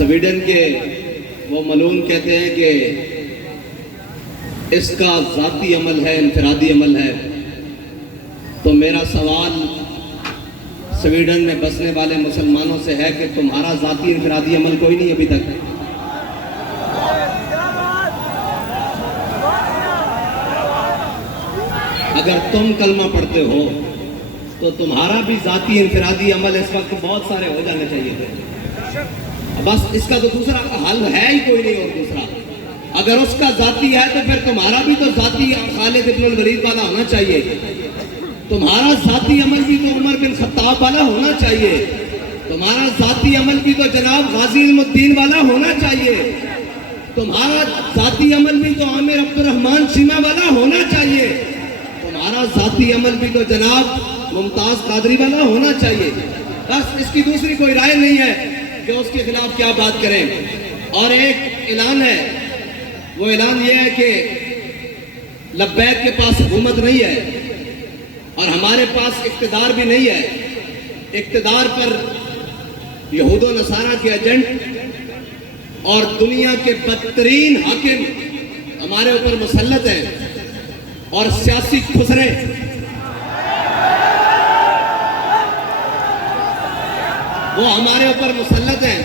Sweden کے وہ ملون کہتے ہیں کہ اس کا ذاتی عمل ہے، انفرادی عمل ہے. تو میرا سوال سویڈن میں بسنے والے مسلمانوں سے ہے کہ تمہارا ذاتی انفرادی عمل کوئی نہیں ابھی تک؟ اگر تم کلمہ پڑھتے ہو تو تمہارا بھی ذاتی انفرادی عمل اس وقت بہت سارے ہو جانے چاہیے تھے. بس اس کا تو دوسرا حل ہے ہی کوئی نہیں. اور دوسرا اگر اس کا ذاتی ہے تو پھر تمہارا بھی تو ذاتی خالد ابن الولید والا ہونا چاہیے. تمہارا ذاتی عمل بھی تو عمر بن خطاب والا ہونا چاہیے. تمہارا ذاتی عمل بھی تو جناب غازی علم الدین والا ہونا چاہیے. تمہارا ذاتی عمل بھی تو عامر عبد الرحمن شیمہ والا ہونا چاہیے. تمہارا ذاتی عمل بھی تو جناب ممتاز قادری والا ہونا چاہیے. بس اس کی دوسری کوئی رائے نہیں ہے کہ اس کے خلاف کیا بات کریں. اور ایک اعلان ہے، وہ اعلان یہ ہے کہ لبیک کے پاس حکومت نہیں ہے اور ہمارے پاس اقتدار بھی نہیں ہے. اقتدار پر یہود و نصارہ کے ایجنٹ اور دنیا کے بدترین حاکم ہمارے اوپر مسلط ہیں اور سیاسی خسرے وہ ہمارے اوپر مسلط ہیں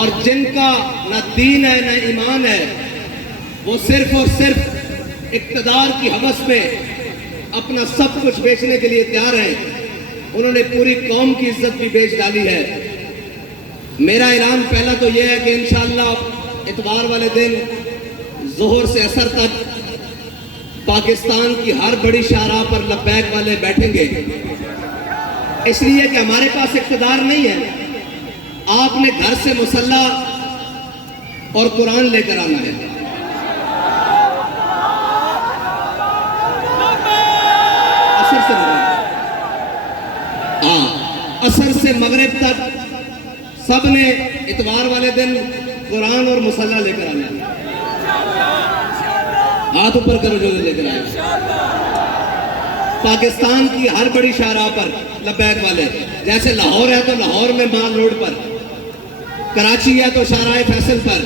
اور جن کا نہ دین ہے نہ ایمان ہے. وہ صرف اور صرف اقتدار کی ہوس میں اپنا سب کچھ بیچنے کے لیے تیار ہیں. انہوں نے پوری قوم کی عزت بھی بیچ ڈالی ہے. میرا اعلان پہلا تو یہ ہے کہ انشاءاللہ اتوار والے دن ظہر سے عصر تک پاکستان کی ہر بڑی شاہراہ پر لبیک والے بیٹھیں گے. اس لیے کہ ہمارے پاس اقتدار نہیں ہے. آپ نے گھر سے مسلح اور قرآن لے کر آنا ہے. عصر سے مغرب تک سب نے اتوار والے دن قرآن اور مسلح لے کر آنا ہے. ہاتھ اوپر کرو جو لے کر آئے. پاکستان کی ہر بڑی شاہراہ پر لبیک والے، جیسے لاہور ہے تو لاہور میں مال روڈ پر، کراچی ہے تو شاہراہ فیصل پر،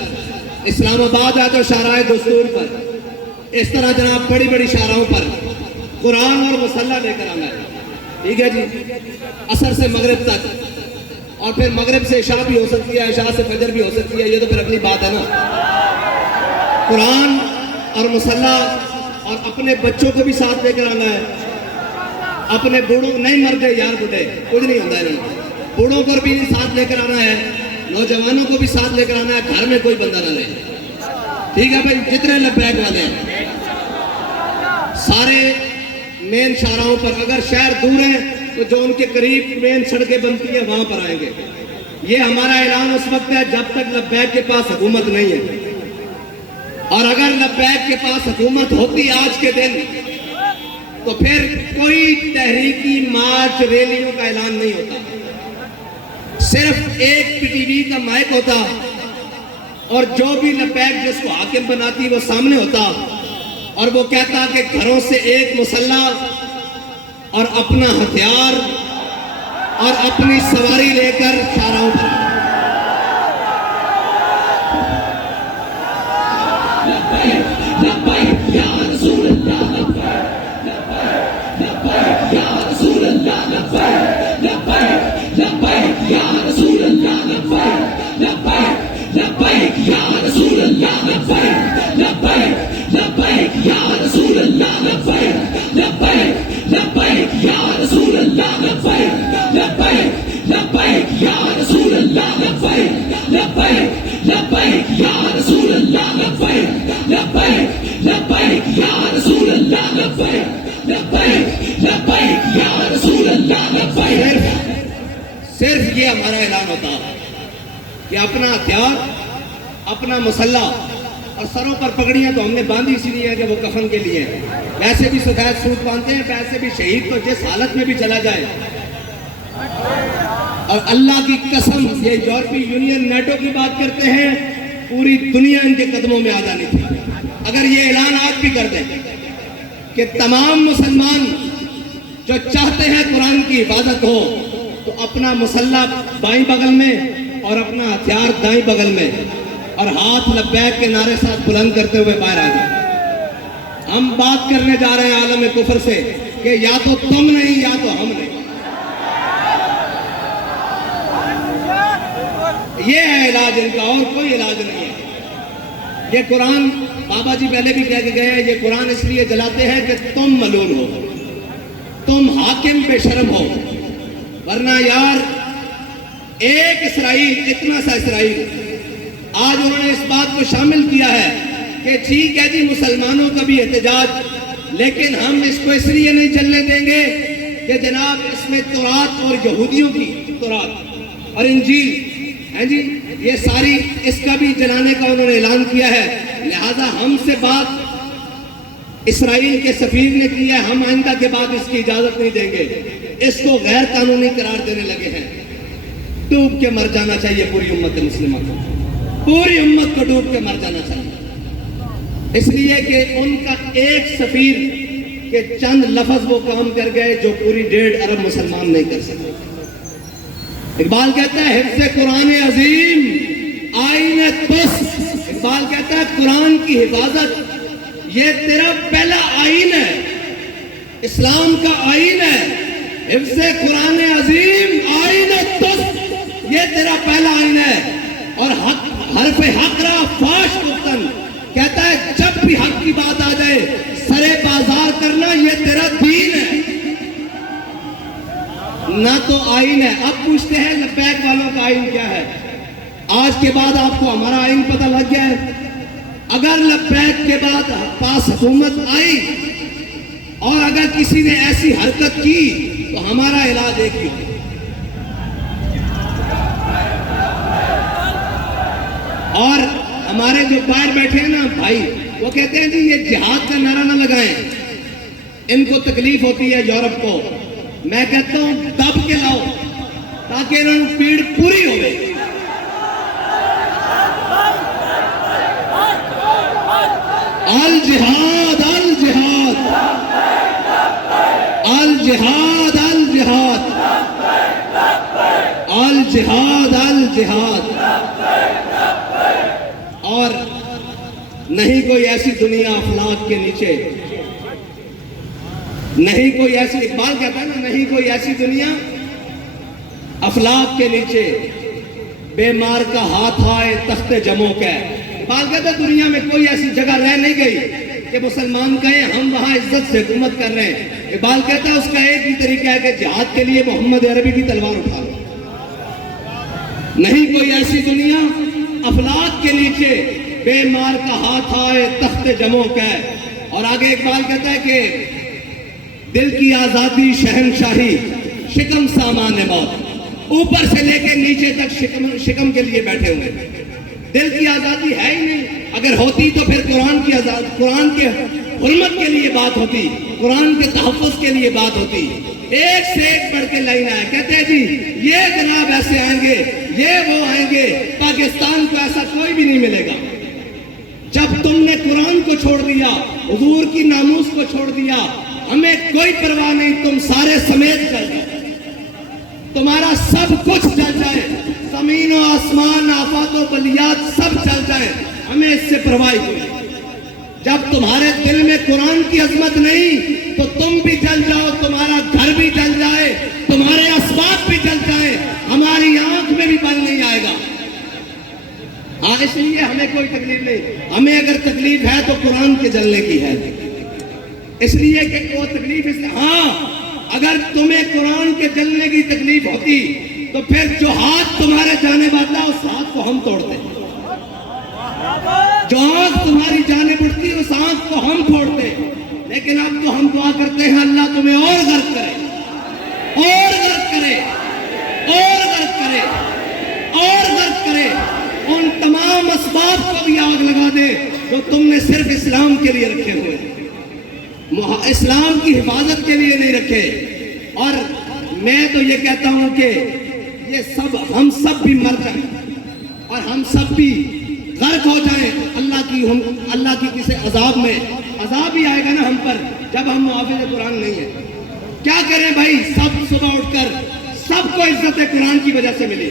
اسلام آباد ہے تو شاہراہ دستور پر. اس طرح جناب بڑی بڑی شاہراہوں پر قرآن اور مسلح لے کر آنا ہے. ٹھیک ہے جی. عصر سے مغرب تک، اور پھر مغرب سے عشاء بھی ہو سکتی ہے، عشاء سے فجر بھی ہو سکتی ہے. یہ تو پھر اگلی بات ہے نا. قرآن اور مسلح، اور اپنے بچوں کو بھی ساتھ لے کر آنا ہے. اپنے بوڑھوں نہیں مرتے یار، بوڑھے کچھ نہیں ہوتا ہے. نہیں، بوڑھوں کو بھی ساتھ لے کر آنا ہے، نوجوانوں کو بھی ساتھ لے کر آنا ہے. گھر میں کوئی بندہ نہ رہے. ٹھیک ہے بھائی. جتنے لبیک والے ہیں سارے مین شاہراہوں پر، اگر شہر دور ہیں تو جو ان کے قریب مین سڑکیں بنتی ہیں وہاں پر آئیں گے. یہ ہمارا اعلان اس وقت ہے جب تک لبیک کے پاس حکومت نہیں ہے. اور اگر لبیک کے پاس حکومت ہوتی آج کے دن تو پھر کوئی تحریکی مارچ ریلیوں کا اعلان نہیں ہوتا. صرف ایک پی ٹی وی کا مائک ہوتا اور جو بھی لبیک جس کو حاکم بناتی وہ سامنے ہوتا اور وہ کہتا کہ گھروں سے ایک مسلح اور اپنا ہتھیار اور اپنی سواری لے کر شاہراہوں پر. صرف یہ ہمارا اعلان ہوتا کہ اپنا ہتھیار، اپنا مسلح، اور سروں پر پگڑیاں تو ہم نے باندھی اسی لیے ہے کہ وہ کفن کے لیے ہیں. ویسے بھی سفید سوٹ باندھتے ہیں، ویسے بھی شہید تو جس حالت میں بھی چلا جائے. اور اللہ کی قسم یہ یورپی یونین نیٹو کی بات کرتے ہیں، پوری دنیا ان کے قدموں میں آ جانی تھی. اگر یہ اعلان آج بھی کر دیں کہ تمام مسلمان جو چاہتے ہیں قرآن کی حفاظت ہو تو اپنا مسلح بائیں بغل میں اور اپنا ہتھیار دائیں بغل میں اور ہاتھ لبیک کے نعرے ساتھ بلند کرتے ہوئے باہر آ جائیں۔ ہم بات کرنے جا رہے ہیں عالم کفر سے کہ یا تو تم نہیں یا تو ہم نہیں۔ یہ ہے علاج ان کا، اور کوئی علاج نہیں ہے۔ یہ قرآن بابا جی پہلے بھی کہہ کے گئے ہیں، یہ قرآن اس لیے جلاتے ہیں کہ تم ملعون ہو، تم حاکم بے شرم ہو، ورنہ یار ایک اسرائیل، اتنا سا اسرائیل، آج انہوں نے اس بات کو شامل کیا ہے کہ ٹھیک ہے جی مسلمانوں کا بھی احتجاج، لیکن ہم اس کو اس لیے نہیں چلنے دیں گے کہ جناب اس میں تورات اور یہودیوں کی تورات اور انجیل ہے جی، یہ ساری اس کا بھی جلانے کا انہوں نے اعلان کیا ہے، لہذا ہم سے بات اسرائیل کے سفیر نے کی ہے، ہم آئندہ کے بعد اس کی اجازت نہیں دیں گے، اس کو غیر قانونی قرار دینے لگے ہیں۔ ڈوب کے مر جانا چاہیے پوری امت مسلمہ کو، پوری امت کو ڈوب کے مر جانا چاہیے، اس لیے کہ ان کا ایک سفیر کے چند لفظ وہ کام کر گئے جو پوری 1.5 ارب مسلمان نہیں کر سکتے۔ اقبال کہتا ہے حفظ قرآن عظیم آئین بس، اقبال کہتا ہے قرآن کی حفاظت یہ تیرا پہلا آئین ہے، اسلام کا آئین ہے۔ حفظ قرآن عظیم آئین بس یہ تیرا پہلا آئین ہے۔ اور حرف حق را فاش گفتن، کہتا ہے جب بھی حق کی بات آ جائے سرے بازار کرنا یہ تیرا دین ہے، نہ تو آئین ہے۔ اب پوچھتے ہیں لبیک والوں کا آئین کیا ہے؟ آج کے بعد آپ کو ہمارا آئین پتہ لگ گیا ہے۔ اگر لبیک کے بعد پاس حکومت آئی اور اگر کسی نے ایسی حرکت کی تو ہمارا علاج ایک ہی ہوگا، اور ہمارے جو باہر بیٹھے ہیں نا بھائی، وہ کہتے ہیں جی یہ جہاد کا نعرہ نہ لگائیں، ان کو تکلیف ہوتی ہے یورپ کو۔ میں کہتا ہوں دب کے لاؤ تاکہ انہوں نے پیڑ پوری ہو گئی۔ الجہاد الجہاد الجہاد الجہاد الجہاد الجہاد، اور نہیں کوئی ایسی دنیا افلاک کے نیچے، نہیں کوئی ایسی، اقبال کہتا ہے نا نہیں کوئی ایسی دنیا افلاک کے نیچے بیمار کا ہاتھ آئے تخت جموں کا۔ اقبال کہتا ہے دنیا میں کوئی ایسی جگہ رہ نہیں گئی کہ مسلمان کہیں ہم وہاں عزت سے حکومت کر رہے ہیں۔ اقبال کہتا ہے اس کا ایک ہی طریقہ ہے کہ جہاد کے لیے محمد عربی کی تلوار اٹھا لو۔ نہیں کوئی ایسی دنیا افلاک کے نیچے بیمار کا ہاتھ آئے تخت جموں کا۔ اور آگے اقبال کہتا ہے کہ دل کی آزادی شہنشاہی شکم سامان موت، اوپر سے لے کے نیچے تک شکم کے لیے بیٹھے ہوئے۔ دل کی آزادی ہے ہی نہیں، اگر ہوتی تو پھر قرآن کی قرآن کے حرمت کے لیے بات ہوتی، قرآن کے تحفظ کے لیے بات ہوتی۔ ایک سے ایک بڑھ کے لائن آئے، کہتے ہیں جی یہ جناب ایسے آئیں گے، یہ وہ آئیں گے، پاکستان کو ایسا کوئی بھی نہیں ملے گا۔ جب تم نے قرآن کو چھوڑ دیا، حضور کی ناموس کو چھوڑ دیا، ہمیں کوئی پرواہ نہیں، تم سارے سمیت چل جائے، تمہارا سب کچھ چل جائے، زمین و آسمان آفات و بلیات سب چل جائے، ہمیں اس سے پرواہ کوئی نہیں۔ جب تمہارے دل میں قرآن کی عظمت نہیں تو تم بھی جل جاؤ، تمہارا گھر بھی جل جائے، تمہارے اسباب بھی جل جائے، ہماری آنکھ میں بھی بل نہیں آئے گا۔ ہاں اس لیے ہمیں کوئی تکلیف نہیں، ہمیں اگر تکلیف ہے تو قرآن کے جلنے کی ہے، اس لیے کہ وہ تکلیف اس لیے، ہاں اگر تمہیں قرآن کے جلنے کی تکلیف ہوتی تو پھر جو ہاتھ تمہارے جانے والا اس ہاتھ کو ہم توڑتے، جو آنکھ تمہاری جانب اٹھتی اس آنکھ کو ہم پھوڑتے، لیکن اب تو ہم دعا کرتے ہیں اللہ تمہیں اور غرق کرے، اور غرق کرے، اور غرق کرے، اور غرق کرے، ان تمام اسباب کو بھی آگ لگا دے جو تم نے صرف اسلام کے لیے رکھے ہوئے، اسلام کی حفاظت کے لیے نہیں رکھے۔ اور میں تو یہ کہتا ہوں کہ یہ سب ہم سب بھی مر جائیں اور ہم سب بھی غرق ہو جائیں اللہ کی کسی عذاب میں، عذاب ہی آئے گا نا ہم پر جب ہم محافظ قرآن نہیں ہیں۔ کیا کریں بھائی، سب صبح اٹھ کر سب کو عزت قرآن کی وجہ سے ملی،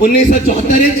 1974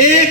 1